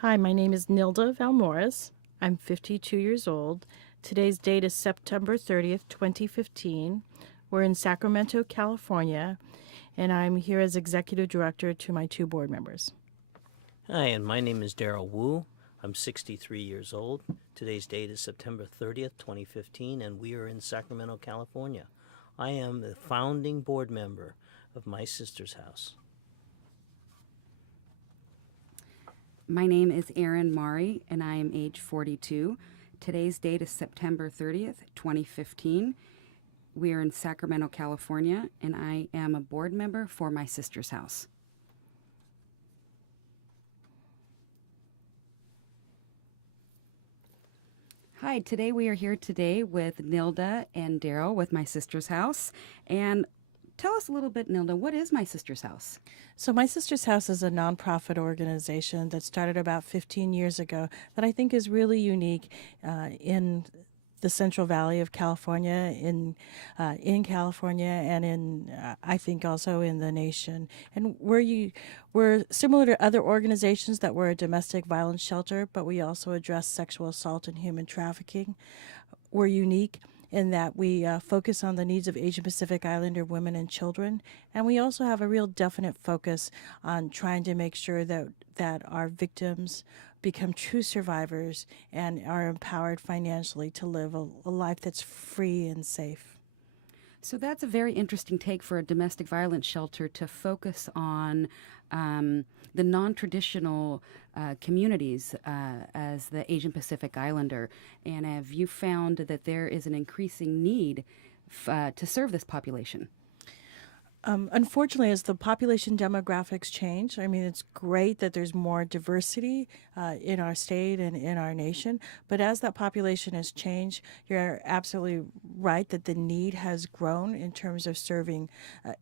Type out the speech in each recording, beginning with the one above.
Hi, my name is Nilda Valmore. I'm 52 years old. Today's date is September 30th, 2015. We're in Sacramento, California, and I'm here as executive director to my two board members. Hi, and my name is Darrel Woo. I'm 63 years old. Today's date is September 30th, 2015, and we are in Sacramento, California. I am the founding board member of My Sister's House. My name is Erin Maurie, and I am age 42. Today's date is September 30th, 2015. We are in Sacramento, California, and I am a board member for My Sister's House. Hi, today we are here today with Nilda and Darrel with My Sister's House. And tell us a little bit, Nilda, what is My Sister's House? So, My Sister's House is a nonprofit organization that started about 15 years ago that I think is really unique in the Central Valley of California, in California, and I think also in the nation. And we're similar to other organizations that we're a domestic violence shelter, but we also address sexual assault and human trafficking. We're unique in that we focus on the needs of Asian Pacific Islander women and children, and we also have a real definite focus on trying to make sure that our victims become true survivors and are empowered financially to live a life that's free and safe. So that's a very interesting take for a domestic violence shelter to focus on the non-traditional communities as the Asian Pacific Islander. And have you found that there is an increasing need to serve this population? Unfortunately, as the population demographics change, I mean, it's great that there's more diversity in our state and in our nation. But as that population has changed, you're absolutely right that the need has grown in terms of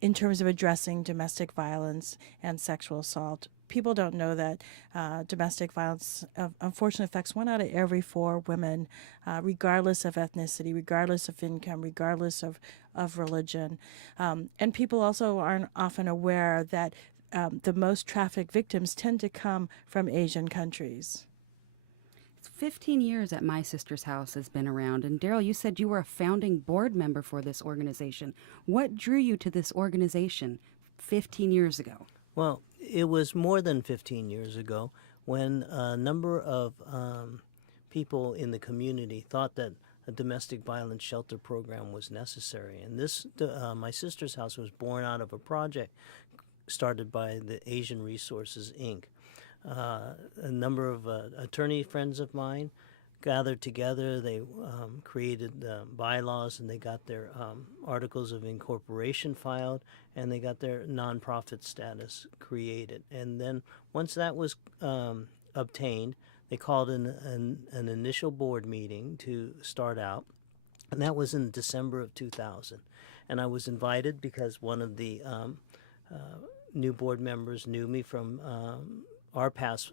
in terms of addressing domestic violence and sexual assault. People don't know that domestic violence unfortunately affects 1 out of every 4 women, regardless of ethnicity, regardless of income, regardless of religion. And people also aren't often aware that the most trafficked victims tend to come from Asian countries. 15 years at My Sister's House has been around. And Darrel, you said you were a founding board member for this organization. What drew you to this organization 15 years ago? Well, it was more than 15 years ago when a number of people in the community thought that a domestic violence shelter program was necessary. And My Sister's House was born out of a project started by the Asian Resources, Inc. A number of attorney friends of mine gathered together. They created bylaws, and they got their articles of incorporation filed, and they got their nonprofit status created. And then once that was obtained, they called an initial board meeting to start out, and that was in December of 2000. And I was invited because one of the new board members knew me from our past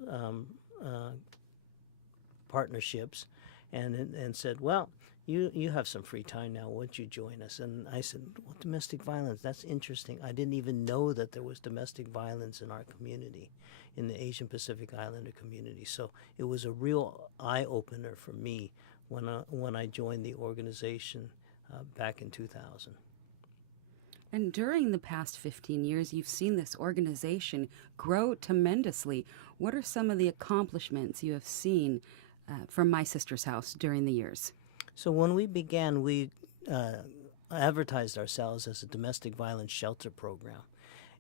partnerships, and said, well, you have some free time now. Won't you join us? And I said, well, domestic violence, that's interesting. I didn't even know that there was domestic violence in our community, in the Asian Pacific Islander community. So it was a real eye-opener for me when I joined the organization back in 2000. And during the past 15 years, you've seen this organization grow tremendously. What are some of the accomplishments you have seen from My Sister's House during the years? So when we began, we advertised ourselves as a domestic violence shelter program.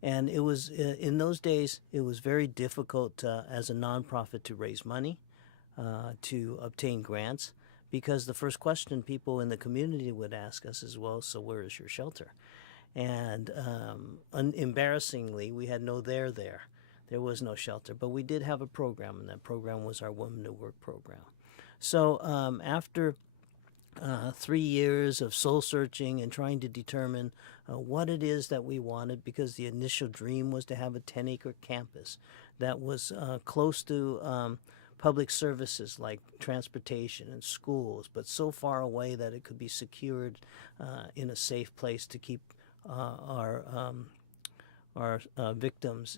And it was in those days, it was very difficult as a nonprofit to raise money, to obtain grants, because the first question people in the community would ask us is, well, so where is your shelter? And embarrassingly, we had no there. There was no shelter, but we did have a program, and that program was our Women to Work program. So after 3 years of soul searching and trying to determine what it is that we wanted, because the initial dream was to have a 10-acre campus that was close to public services like transportation and schools, but so far away that it could be secured in a safe place to keep our victims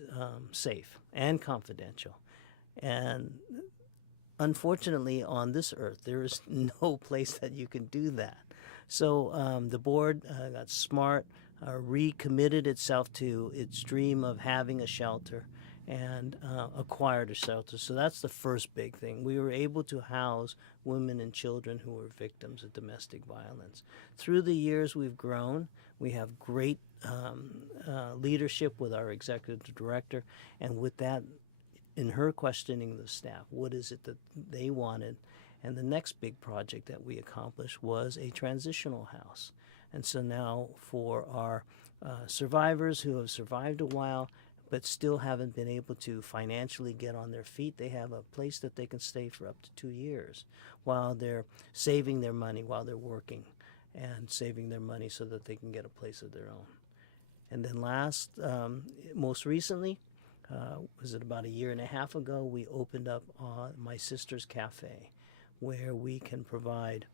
safe and confidential. And unfortunately, on this earth, there is no place that you can do that. So the board got smart, recommitted itself to its dream of having a shelter, and acquired a shelter. So that's the first big thing. We were able to house women and children who were victims of domestic violence. Through the years, we've grown. We have great leadership with our executive director, and with that, in her questioning the staff, what is it that they wanted? And the next big project that we accomplished was a transitional house. And so now for our survivors who have survived a while but still haven't been able to financially get on their feet, they have a place that they can stay for up to 2 years while they're saving their money, while they're working and saving their money so that they can get a place of their own. And then most recently, was it about a year and a half ago, we opened up My Sister's Cafe, where we can provide,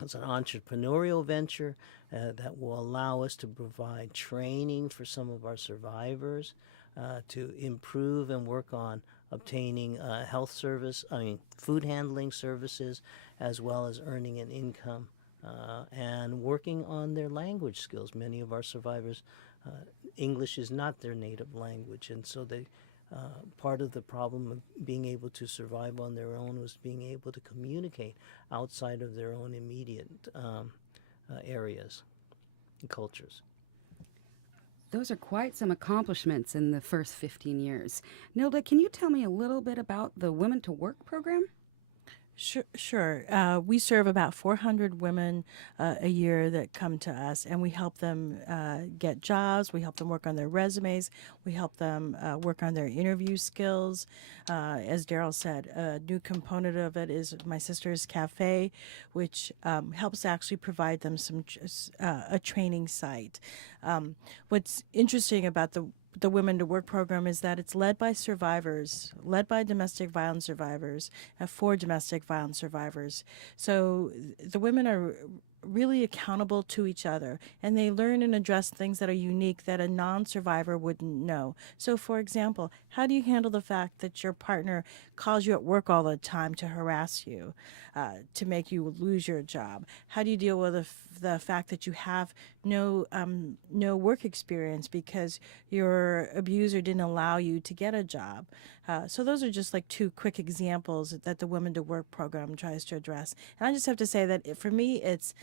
it's an entrepreneurial venture that will allow us to provide training for some of our survivors to improve and work on obtaining food handling services, as well as earning an income and working on their language skills. Many of our survivors, English is not their native language, and so part of the problem of being able to survive on their own was being able to communicate outside of their own immediate areas and cultures. Those are quite some accomplishments in the first 15 years. Nilda, can you tell me a little bit about the Women to Work program? Sure. We serve about 400 women a year that come to us, and we help them get jobs. We help them work on their resumes. We help them work on their interview skills. As Darrel said, a new component of it is My Sister's Cafe, which helps actually provide them a training site. What's interesting about the Women to Work program is that it's led by survivors, led by domestic violence survivors, for domestic violence survivors. So the women are really accountable to each other, and they learn and address things that are unique that a non-survivor wouldn't know. So, for example, how do you handle the fact that your partner calls you at work all the time to harass you, to make you lose your job? How do you deal with the fact that you have no work experience because your abuser didn't allow you to get a job? So those are just like two quick examples that the Women to Work program tries to address. And I just have to say that for me, it's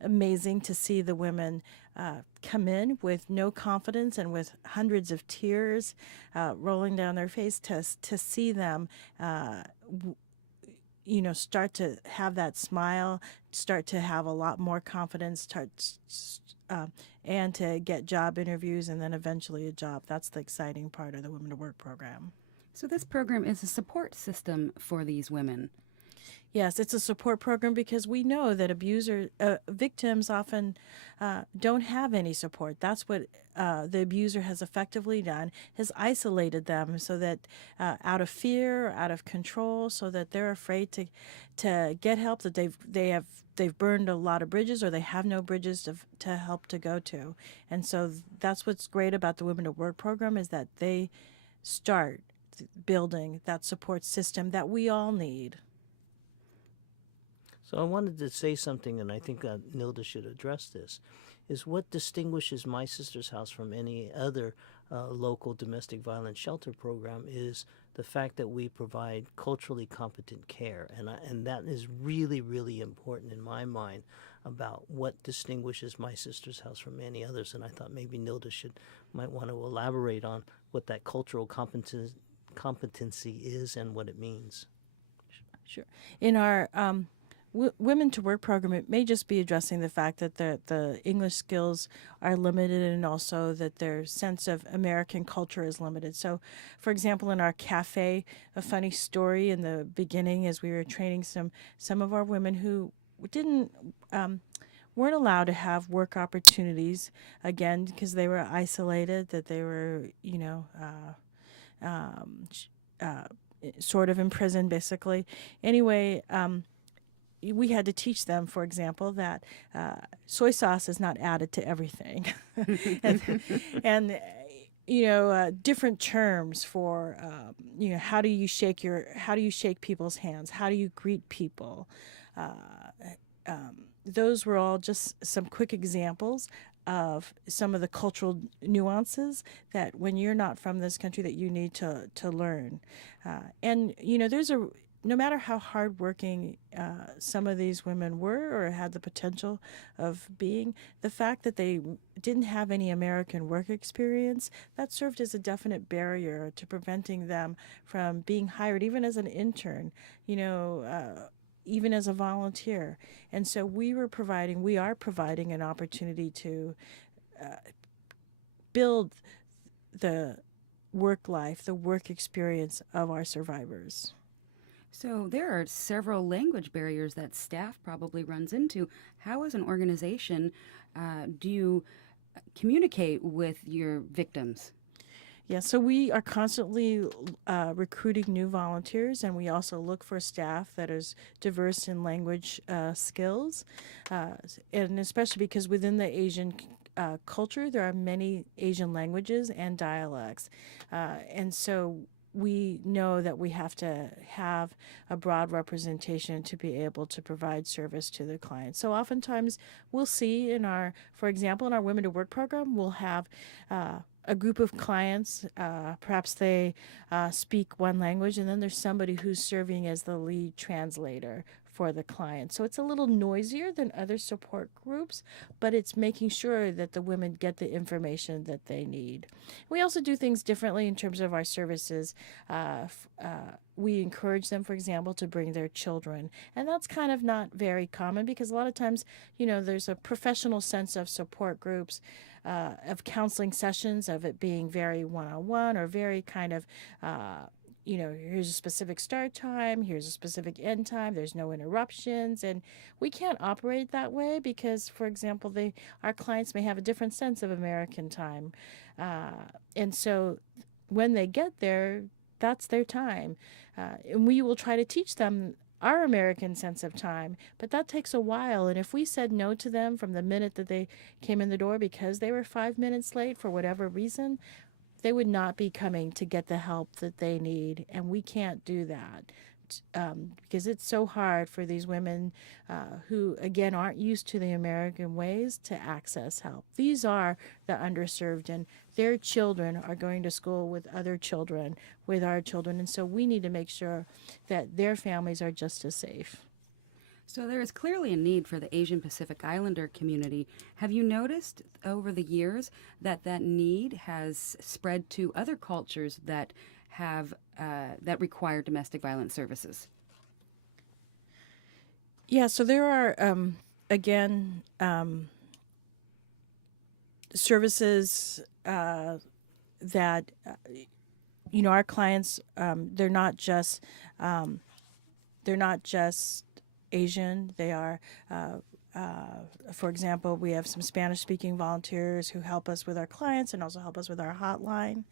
amazing to see the women come in with no confidence and with hundreds of tears rolling down their face to see them start to have that smile, start to have a lot more confidence, and to get job interviews and then eventually a job. That's the exciting part of the Women to Work program. So this program is a support system for these women. Yes, it's a support program because we know that victims often don't have any support. That's what the abuser has effectively done, has isolated them so that out of fear, out of control, so that they're afraid to get help, that they've burned a lot of bridges or they have no bridges to help to go to. And so that's what's great about the Women to Work program is that they start building that support system that we all need. So I wanted to say something, and I think Nilda should address this, is what distinguishes My Sister's House from any other local domestic violence shelter program is the fact that we provide culturally competent care. And that is really, really important in my mind about what distinguishes My Sister's House from any others. And I thought maybe Nilda might want to elaborate on what that cultural competency is and what it means. Sure. In our Women to Work program, it may just be addressing the fact that the English skills are limited and also that their sense of American culture is limited. So, for example, in our cafe, a funny story in the beginning as we were training some of our women who weren't allowed to have work opportunities, again, because they were isolated, that they were, sort of imprisoned, basically. Anyway, we had to teach them, for example, that soy sauce is not added to everything. and different terms for how do you shake people's hands, how do you greet people. Those were all just some quick examples of some of the cultural nuances that when you're not from this country that you need to learn. And there's a no matter how hardworking some of these women were or had the potential of being, the fact that they didn't have any American work experience, that served as a definite barrier to preventing them from being hired, even as an intern, even as a volunteer. And so we are providing an opportunity to build the work life, the work experience of our survivors. So there are several language barriers that staff probably runs into. How, as an organization, do you communicate with your victims? Yeah, so we are constantly recruiting new volunteers, and we also look for staff that is diverse in language skills, and especially because within the Asian culture, there are many Asian languages and dialects, and so we know that we have to have a broad representation to be able to provide service to the client. So oftentimes we'll see for example, in our Women to Work program, we'll have a group of clients, perhaps they speak one language, and then there's somebody who's serving as the lead translator for the client. So it's a little noisier than other support groups, but it's making sure that the women get the information that they need. We also do things differently in terms of our services. We encourage them, for example, to bring their children. And that's kind of not very common because a lot of times, there's a professional sense of support groups, of counseling sessions, of it being very one-on-one or very kind of here's a specific start time, here's a specific end time, there's no interruptions, and we can't operate that way because, for example, our clients may have a different sense of American time, and so when they get there, that's their time, and we will try to teach them our American sense of time, but that takes a while. And if we said no to them from the minute that they came in the door because they were 5 minutes late for whatever reason, they would not be coming to get the help that they need, and we can't do that because it's so hard for these women who, again, aren't used to the American ways to access help. These are the underserved, and their children are going to school with other children, with our children, and so we need to make sure that their families are just as safe. So there is clearly a need for the Asian Pacific Islander community. Have you noticed over the years that need has spread to other cultures that have that require domestic violence services? Yeah, so there are services that our clients, they're not just Asian. They are, for example, we have some Spanish-speaking volunteers who help us with our clients and also help us with our hotline,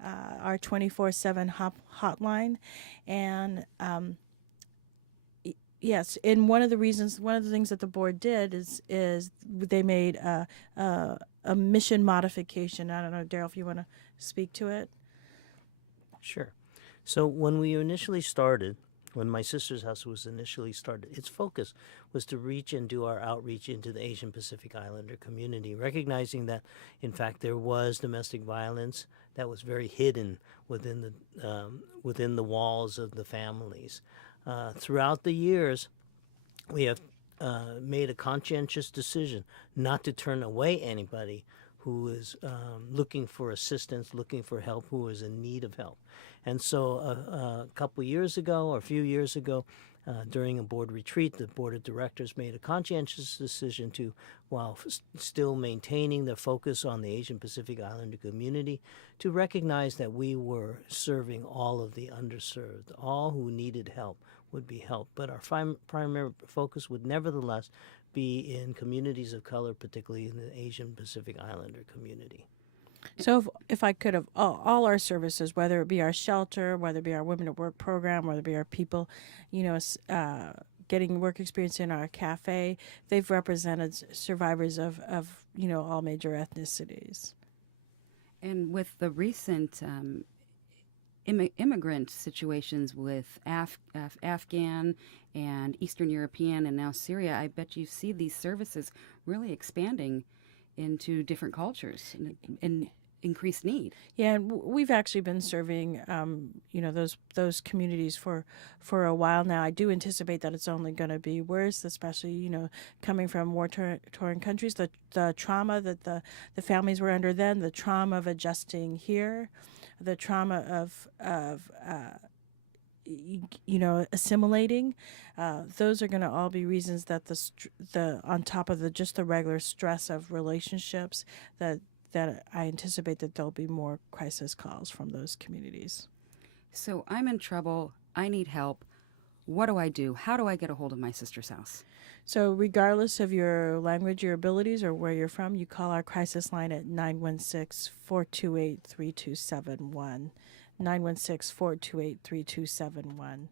our 24/7 hotline. And yes, and one of the things that the board did is they made a mission modification. I don't know, Darrel, if you want to speak to it. Sure. So when we initially started, when My Sister's House was initially started, its focus was to reach and do our outreach into the Asian Pacific Islander community, recognizing that, in fact, there was domestic violence that was very hidden within the walls of the families. Throughout the years, we have made a conscientious decision not to turn away anybody who is looking for assistance, looking for help, who is in need of help. And so a few years ago, during a board retreat, the board of directors made a conscientious decision to, while still maintaining the focus on the Asian Pacific Islander community, to recognize that we were serving all of the underserved. All who needed help would be helped. But our primary focus would nevertheless be in communities of color, particularly in the Asian Pacific Islander community. So if I could have all our services, whether it be our shelter, whether it be our Women at Work program, whether it be our people, getting work experience in our cafe, they've represented survivors of all major ethnicities. And with the recent immigrant situations with Afghan and Eastern European and now Syria, I bet you see these services really expanding into different cultures and increased need. Yeah, and we've actually been serving, those communities for a while now. I do anticipate that it's only going to be worse, especially coming from war-torn countries. The trauma that the families were under then, the trauma of adjusting here, the trauma of assimilating. Those are going to all be reasons that the on top of just the regular stress of relationships that I anticipate that there'll be more crisis calls from those communities. So I'm in trouble. I need help. What do I do? How do I get a hold of My Sister's House? So regardless of your language, your abilities, or where you're from, you call our crisis line at 916-428-3271. 916-428-3271.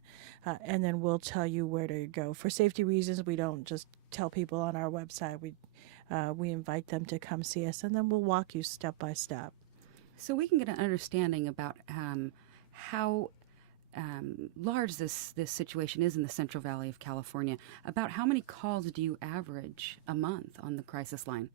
And then we'll tell you where to go. For safety reasons, we don't just tell people on our website. We invite them to come see us, and then we'll walk you step by step. So we can get an understanding about how large this situation is in the Central Valley of California. About how many calls do you average a month on the crisis line?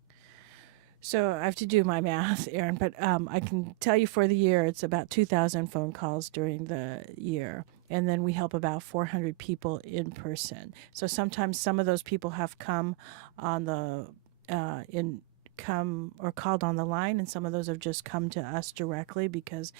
So I have to do my math, Erin, but I can tell you for the year, it's about 2,000 phone calls during the year. And then we help about 400 people in person. So sometimes some of those people have come on the come or called on the line, and some of those have just come to us directly because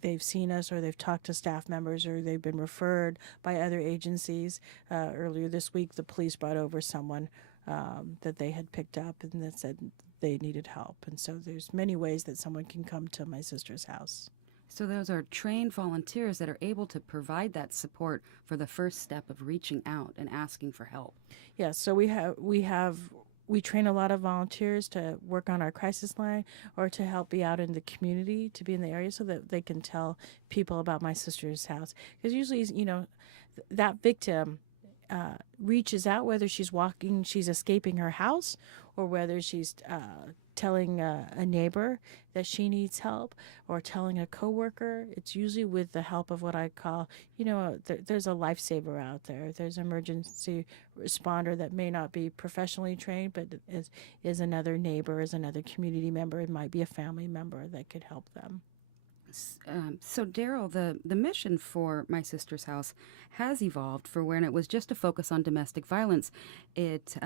they've seen us or they've talked to staff members or they've been referred by other agencies. Earlier this week, the police brought over someone that they had picked up and that said they needed help. And so there's many ways that someone can come to My Sister's House. So those are trained volunteers that are able to provide that support for the first step of reaching out and asking for help. Yes, so we train a lot of volunteers to work on our crisis line or to help be out in the community, to be in the area so that they can tell people about My Sister's House. Because usually, that victim reaches out, whether she's escaping her house, or whether she's telling a neighbor that she needs help, or telling a coworker. It's usually with the help of what I call, there's a lifesaver out there. There's an emergency responder that may not be professionally trained, but is another neighbor, is another community member. It might be a family member that could help them. So, Darrel, the mission for My Sister's House has evolved for when it was just a focus on domestic violence. It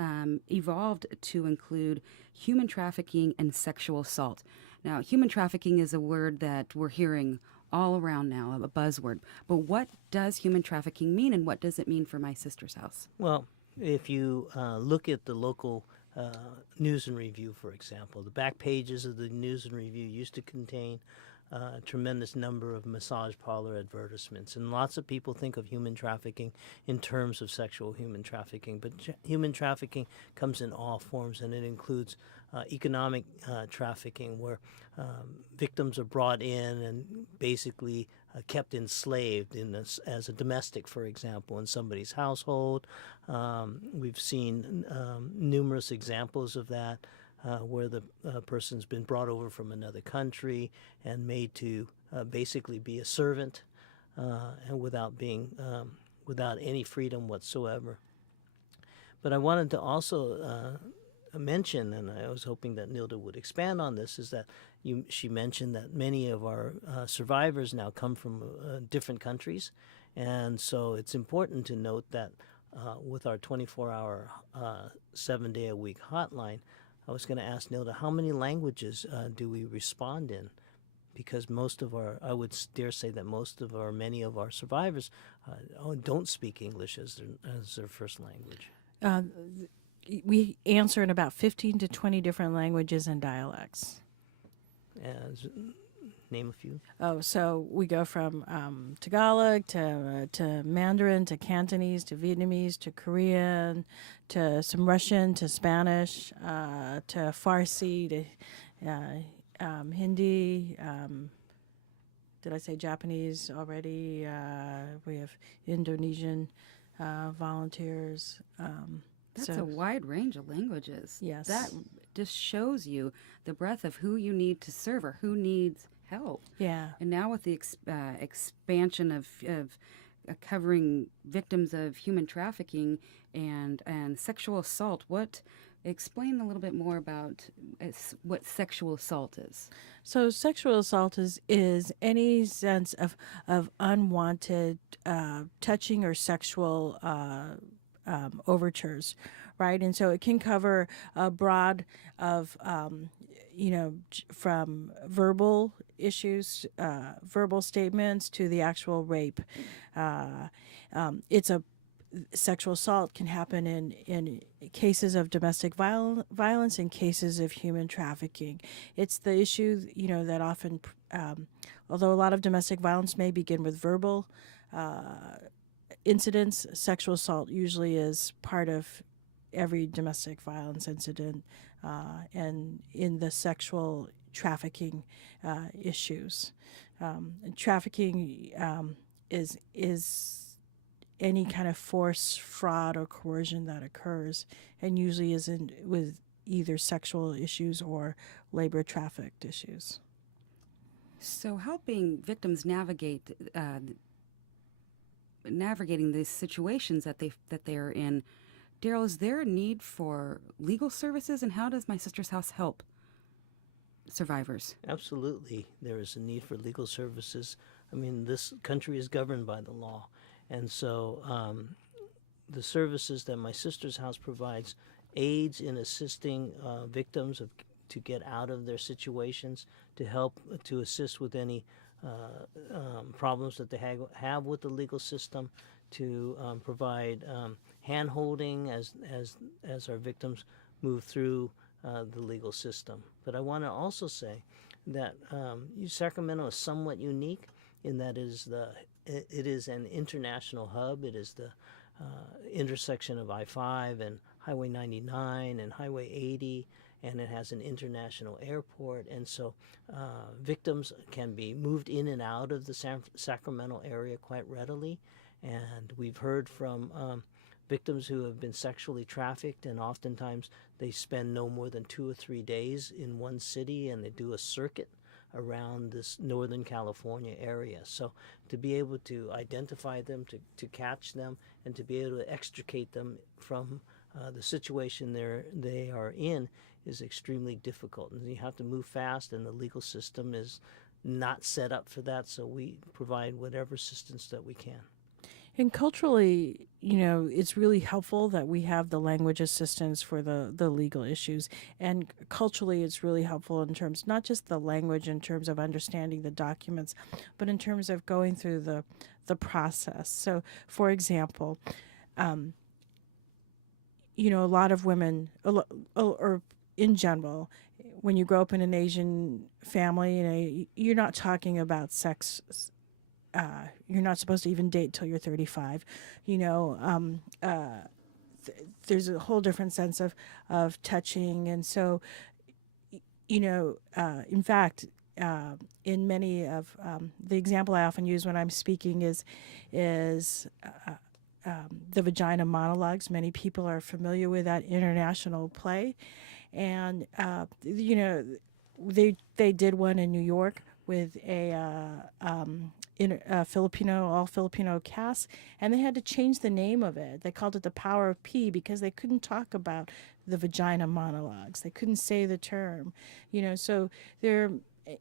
evolved to include human trafficking and sexual assault. Now, human trafficking is a word that we're hearing all around now, a buzzword. But what does human trafficking mean, and what does it mean for My Sister's House? Well, if you look at the local News and Review, for example, the back pages of the News and Review used to contain a tremendous number of massage parlor advertisements. And lots of people think of human trafficking in terms of sexual human trafficking. But human trafficking comes in all forms, and it includes economic trafficking, where victims are brought in and basically kept enslaved as a domestic, for example, in somebody's household. We've seen numerous examples of that. Where the person's been brought over from another country and made to basically be a servant, and without any freedom whatsoever. But I wanted to also mention, and I was hoping that Nilda would expand on this, is that she mentioned that many of our survivors now come from different countries, and so it's important to note that with our 24-hour, 7-day-a-week hotline, I was going to ask Nilda, how many languages do we respond in? Because I would dare say that many of our survivors don't speak English as their first language. We answer in about 15 to 20 different languages and dialects. Name a few. Oh, so we go from Tagalog to Mandarin to Cantonese to Vietnamese to Korean to some Russian to Spanish to Farsi to Hindi. Did I say Japanese already? We have Indonesian volunteers. That's a wide range of languages. Yes. That just shows you the breadth of who you need to serve or who needs help. Yeah. And now with the expansion of covering victims of human trafficking and sexual assault, explain a little bit more about what sexual assault is. So sexual assault is any sense of unwanted touching or sexual overtures, right? And so it can cover a broad of, from verbal issues, verbal statements to the actual rape. It's a Sexual assault can happen in cases of domestic violence and cases of human trafficking. It's the issue, that often, although a lot of domestic violence may begin with verbal incidents, sexual assault usually is part of every domestic violence incident and in the sexual trafficking issues. Trafficking is any kind of force, fraud, or coercion that occurs, and usually isn't with either sexual issues or labor trafficked issues. So helping victims navigating these situations that they are in, Darrel, is there a need for legal services, and how does My Sister's House help survivors? Absolutely, there is a need for legal services. I mean, this country is governed by the law. And so the services that My Sister's House provides aids in assisting victims to get out of their situations, to help to assist with any problems that they have with the legal system, to provide hand-holding as our victims move through the legal system. But I want to also say that Sacramento is somewhat unique in that it is an international hub. It is the intersection of I-5 and Highway 99 and Highway 80, and it has an international airport. And so victims can be moved in and out of the Sacramento area quite readily. And we've heard from victims who have been sexually trafficked, and oftentimes they spend no more than 2 or 3 days in one city, and they do a circuit around this Northern California area. So to be able to identify them, to catch them, and to be able to extricate them from the situation they are in is extremely difficult. And you have to move fast, and the legal system is not set up for that, so we provide whatever assistance that we can. And culturally, it's really helpful that we have the language assistance for the legal issues. And culturally, it's really helpful in terms, not just the language in terms of understanding the documents, but in terms of going through the process. So, for example, a lot of women, or in general, when you grow up in an Asian family, you're not talking about sex. You're not supposed to even date till you're 35. There's a whole different sense of touching. And so, in fact, in many of the example I often use when I'm speaking is the Vagina Monologues. Many people are familiar with that international play. And, they did one in New York with a all Filipino cast, and they had to change the name of it. They called it The Power of P because they couldn't talk about the vagina monologues. They couldn't say the term, so they're,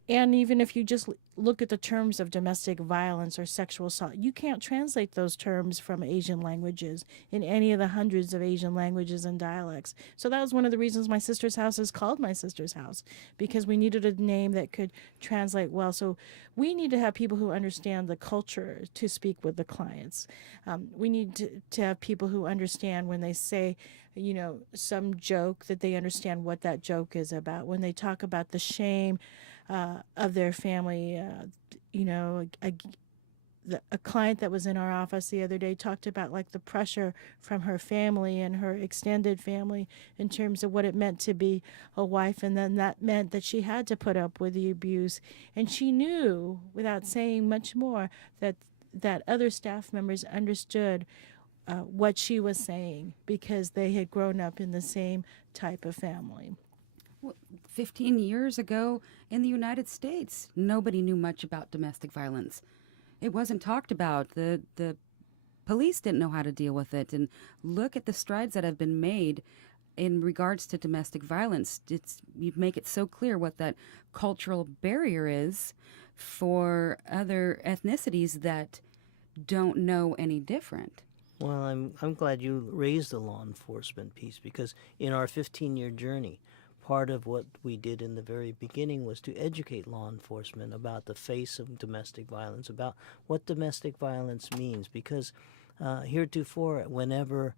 and even if you just look at the terms of domestic violence or sexual assault, you can't translate those terms from Asian languages in any of the hundreds of Asian languages and dialects. So that was one of the reasons My Sister's House is called My Sister's House, because we needed a name that could translate well. So we need to have people who understand the culture to speak with the clients. We need to have people who understand when they say, some joke, that they understand what that joke is about. When they talk about the shame of their family, a client that was in our office the other day talked about like the pressure from her family and her extended family in terms of what it meant to be a wife, and then that meant that she had to put up with the abuse, and she knew without saying much more that other staff members understood what she was saying because they had grown up in the same type of family. Well, 15 years ago in the United States, nobody knew much about domestic violence. It wasn't talked about. The police didn't know how to deal with it. And look at the strides that have been made in regards to domestic violence. You make it so clear what that cultural barrier is for other ethnicities that don't know any different. Well, I'm glad you raised the law enforcement piece, because in our 15-year journey, part of what we did in the very beginning was to educate law enforcement about the face of domestic violence, about what domestic violence means, because heretofore, whenever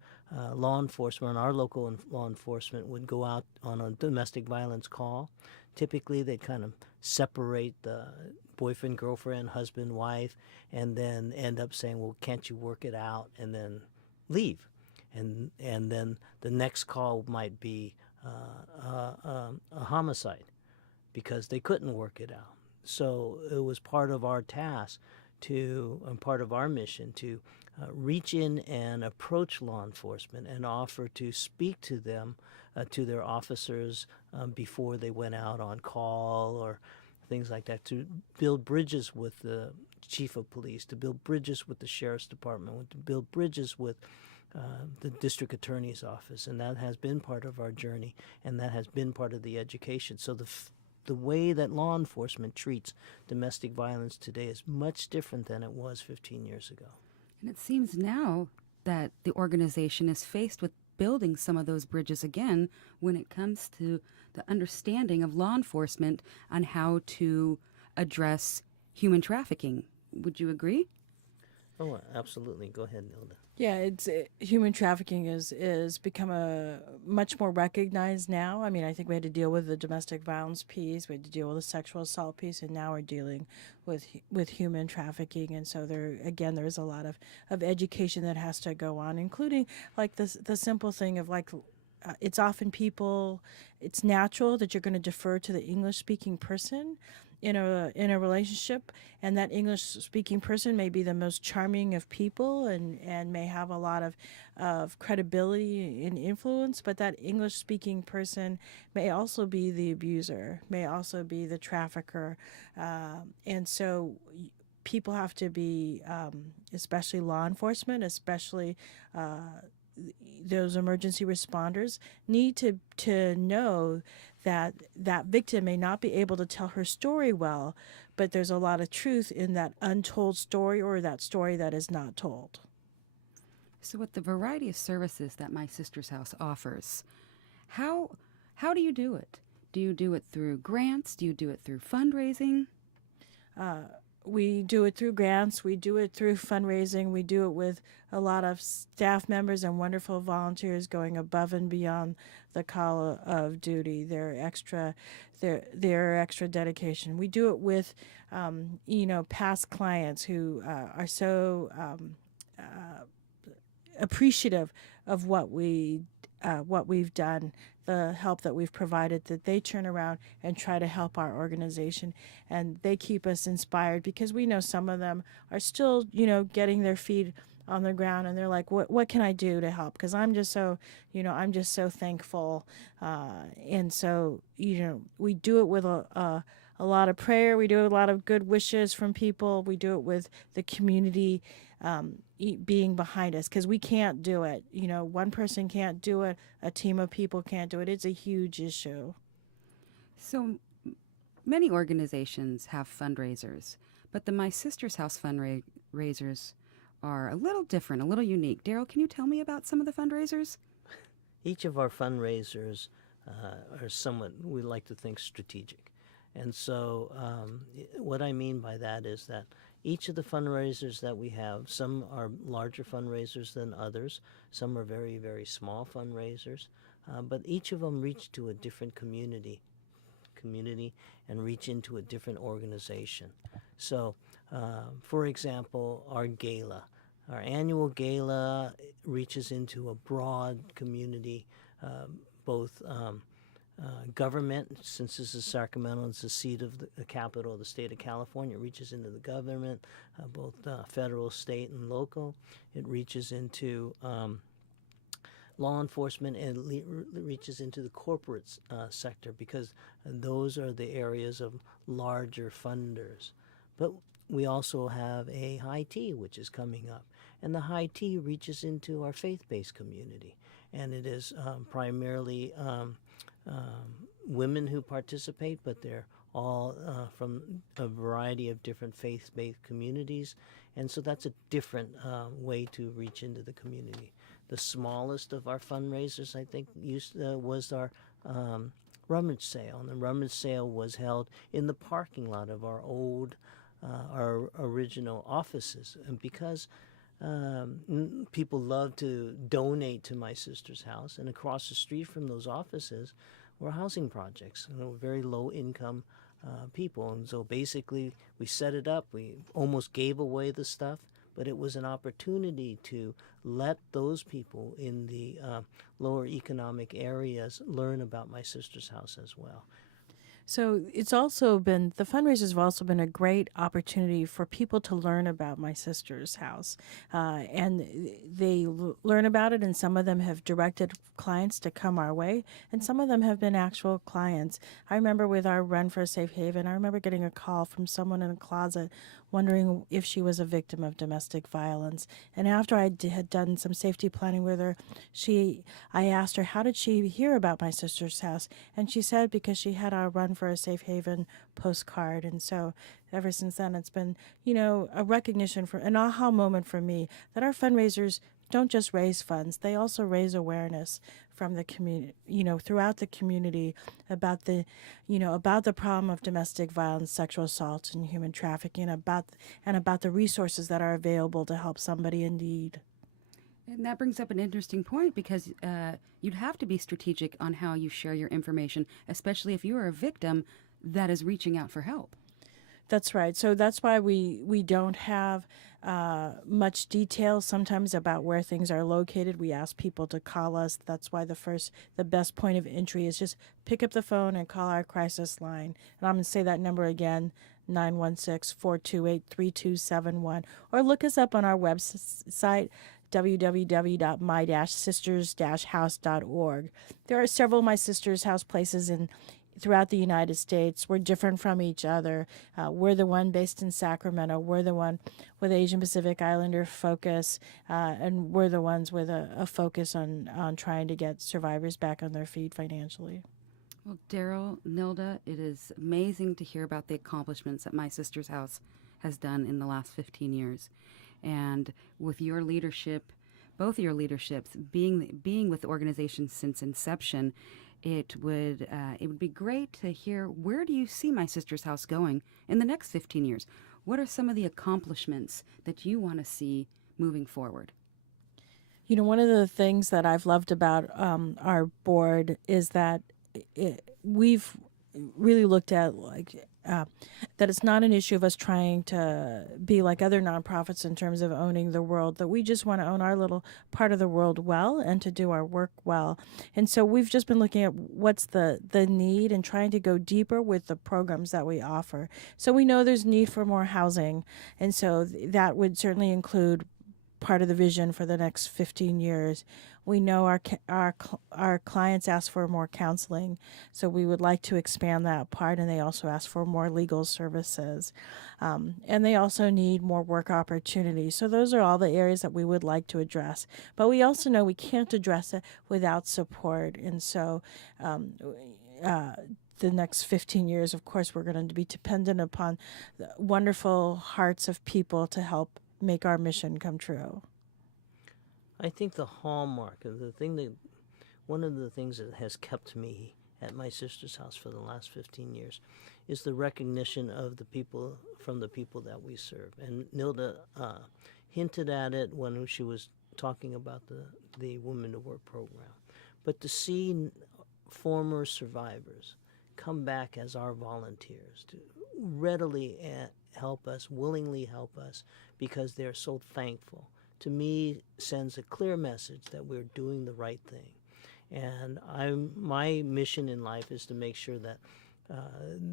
law enforcement, our local law enforcement would go out on a domestic violence call, typically they'd kind of separate the boyfriend, girlfriend, husband, wife, and then end up saying, well, can't you work it out, and then leave. And then the next call might be a homicide because they couldn't work it out. So it was part of our task and part of our mission to reach in and approach law enforcement and offer to speak to them, to their officers before they went out on call or things like that, to build bridges with the chief of police, to build bridges with the sheriff's department, to build bridges with the district attorney's office. And that has been part of our journey, and that has been part of the education. So the way that law enforcement treats domestic violence today is much different than it was 15 years ago. And it seems now that the organization is faced with building some of those bridges again when it comes to the understanding of law enforcement on how to address human trafficking. Would you agree? Oh, absolutely. Go ahead, Nilda. Yeah, human trafficking is become a much more recognized now. I mean, I think we had to deal with the domestic violence piece, we had to deal with the sexual assault piece, and now we're dealing with human trafficking. And so there's a lot of education that has to go on, including like the simple thing of like it's often it's natural that you're going to defer to the English speaking person in a relationship, and that English speaking person may be the most charming of people and may have a lot of credibility and influence, but that English speaking person may also be the abuser, may also be the trafficker, and so people have to be, especially law enforcement, especially those emergency responders, need to know that that victim may not be able to tell her story well, but there's a lot of truth in that untold story or that story that is not told. So with the variety of services that My Sister's House offers, how do you do it? Do you do it through grants? Do you do it through fundraising? We do it through grants, we do it through fundraising, we do it with a lot of staff members and wonderful volunteers going above and beyond the call of duty, their extra dedication. We do it with past clients who are so appreciative of what we've done, the help that we've provided, that they turn around and try to help our organization, and they keep us inspired because we know some of them are still, getting their feet on the ground, and they're like, what can I do to help? Because I'm just so thankful, and so we do it with a lot of prayer. We do a lot of good wishes from people. We do it with the community being behind us, because we can't do it. One person can't do it. A team of people can't do it. It's a huge issue. So many organizations have fundraisers, but the My Sister's House fundraisers are a little different, a little unique. Darrel, can you tell me about some of the fundraisers? Each of our fundraisers are somewhat, we like to think, strategic. And so what I mean by that is that each of the fundraisers that we have, some are larger fundraisers than others, some are very, very small fundraisers, but each of them reach to a different community and reach into a different organization. So, for example, our annual gala reaches into a broad community, both government, since this is Sacramento, it's the seat of the capital of the state of California. It reaches into the government, both federal, state, and local. It reaches into law enforcement, and reaches into the corporate sector, because those are the areas of larger funders. But we also have a high T, which is coming up. And the high T reaches into our faith-based community. And it is primarily women who participate, but they're all from a variety of different faith-based communities. And so that's a different way to reach into the community. The smallest of our fundraisers, I think, was our rummage sale. And the rummage sale was held in the parking lot of our our original offices. And because people love to donate to my sister's house, and across the street from those offices were housing projects, and they were very low income people. And so basically we set it up, we almost gave away the stuff, but it was an opportunity to let those people in the lower economic areas learn about my sister's house as well. So it's also been, the fundraisers have also been a great opportunity for people to learn about my sister's house. And they learn about it, and some of them have directed clients to come our way, and some of them have been actual clients. I remember with our Run for a Safe Haven, I remember getting a call from someone in a closet wondering if she was a victim of domestic violence. And after I had done some safety planning with her, I asked her, how did she hear about my sister's house? And she said because she had our Run for a Safe Haven postcard. And so ever since then, it's been, a recognition, for an aha moment for me, that our fundraisers don't just raise funds, they also raise awareness from the community, throughout the community about the problem of domestic violence, sexual assault, and human trafficking, about the resources that are available to help somebody in need. And that brings up an interesting point, because you'd have to be strategic on how you share your information, especially if you are a victim that is reaching out for help. That's right. So that's why we don't have much detail sometimes about where things are located. We ask people to call us. That's why the best point of entry is just pick up the phone and call our crisis line. And I'm going to say that number again, 916-428-3271. Or look us up on our website, www.my-sisters-house.org. There are several of My Sister's House places throughout the United States. We're different from each other. We're the one based in Sacramento. We're the one with Asian Pacific Islander focus, and we're the ones with a focus on trying to get survivors back on their feet financially. Well, Darrel, Nilda, it is amazing to hear about the accomplishments that My Sister's House has done in the last 15 years. And with your leadership, both of your leaderships, being with the organization since inception, it would be great to hear, where do you see My Sister's House going in the next 15 years? What are some of the accomplishments that you want to see moving forward? One of the things that I've loved about our board is that we've really looked at that it's not an issue of us trying to be like other nonprofits in terms of owning the world, that we just want to own our little part of the world well and to do our work well. And so we've just been looking at what's the need and trying to go deeper with the programs that we offer. So we know there's need for more housing, and so that would certainly include part of the vision for the next 15 years. We know our clients ask for more counseling, so we would like to expand that part, and they also ask for more legal services. And they also need more work opportunities. So those are all the areas that we would like to address. But we also know we can't address it without support. And so the next 15 years, of course, we're going to be dependent upon the wonderful hearts of people to help make our mission come true. I think the hallmark of one of the things that has kept me at My Sister's House for the last 15 years is the recognition of the people that we serve. And Nilda hinted at it when she was talking about the Women to Work program. But to see former survivors come back as our volunteers to readily help us, willingly help us, because they're so thankful, to me sends a clear message that we're doing the right thing. And my mission in life is to make sure that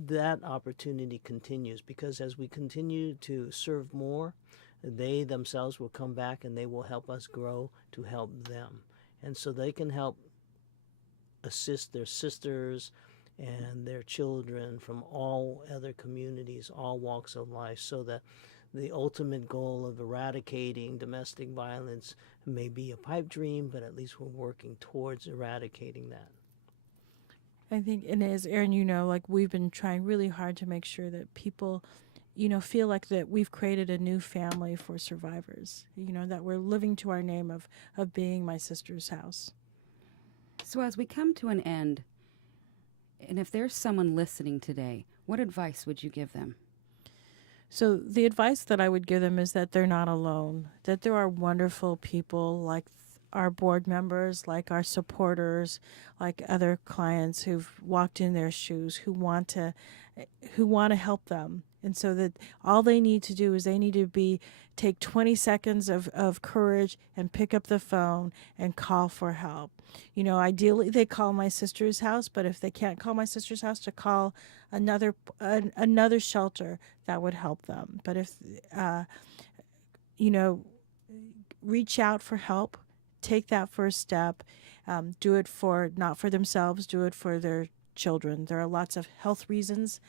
that opportunity continues, because as we continue to serve more, they themselves will come back and they will help us grow to help them. And so they can help assist their sisters and their children from all other communities, all walks of life, so that the ultimate goal of eradicating domestic violence may be a pipe dream, but at least we're working towards eradicating that. I think, and as Erin, like we've been trying really hard to make sure that people, feel like that we've created a new family for survivors, that we're living to our name of being my sister's house. So as we come to an end, and if there's someone listening today, what advice would you give them? So the advice that I would give them is that they're not alone, that there are wonderful people like our board members, like our supporters, like other clients who've walked in their shoes, who want to help them. And so that all they need to do is they need to take 20 seconds of courage and pick up the phone and call for help. Ideally they call my sister's house, but if they can't call my sister's house, to call another shelter that would help them. But if, reach out for help, take that first step, do it not for themselves, do it for their children. There are lots of health reasons,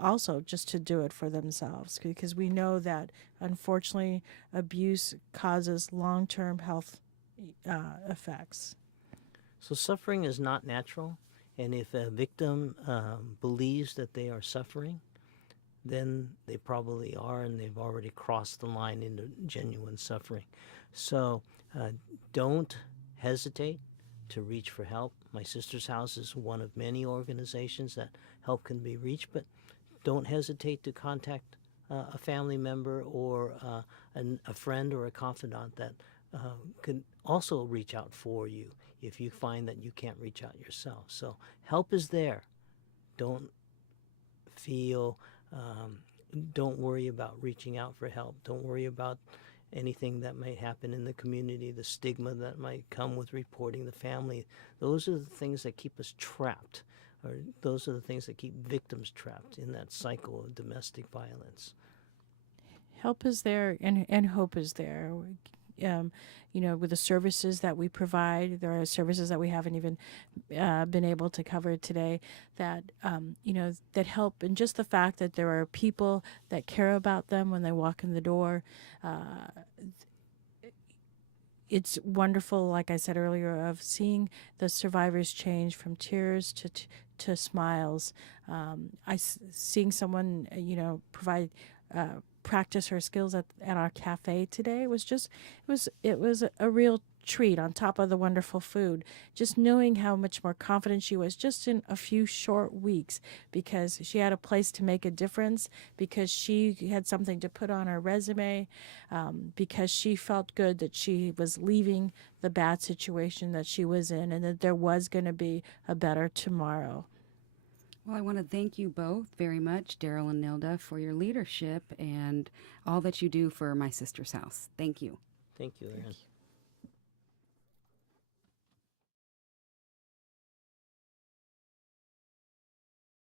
also just to do it for themselves, because we know that unfortunately abuse causes long-term health effects. So suffering is not natural, and if a victim believes that they are suffering, then they probably are, and they've already crossed the line into genuine suffering. So don't hesitate to reach for help. My Sister's House is one of many organizations that help can be reached, but don't hesitate to contact a family member or a friend or a confidant that can also reach out for you if you find that you can't reach out yourself. So help is there. Don't worry about reaching out for help. Don't worry about anything that might happen in the community, the stigma that might come with reporting the family. Those are the things that keep us trapped, or those are the things that keep victims trapped in that cycle of domestic violence. Help is there, and hope is there. With the services that we provide, there are services that we haven't even been able to cover today that, that help. And just the fact that there are people that care about them when they walk in the door, it's wonderful, like I said earlier, of seeing the survivors change from tears to smiles. Seeing someone, practice her skills at our cafe today it was a real treat, on top of the wonderful food. Just knowing how much more confident she was just in a few short weeks, because she had a place to make a difference, because she had something to put on her resume, because she felt good that she was leaving the bad situation that she was in, and that there was going to be a better tomorrow. Well, I want to thank you both very much, Darrel and Nilda, for your leadership and all that you do for My Sister's House. Thank you. Thank you, Erin.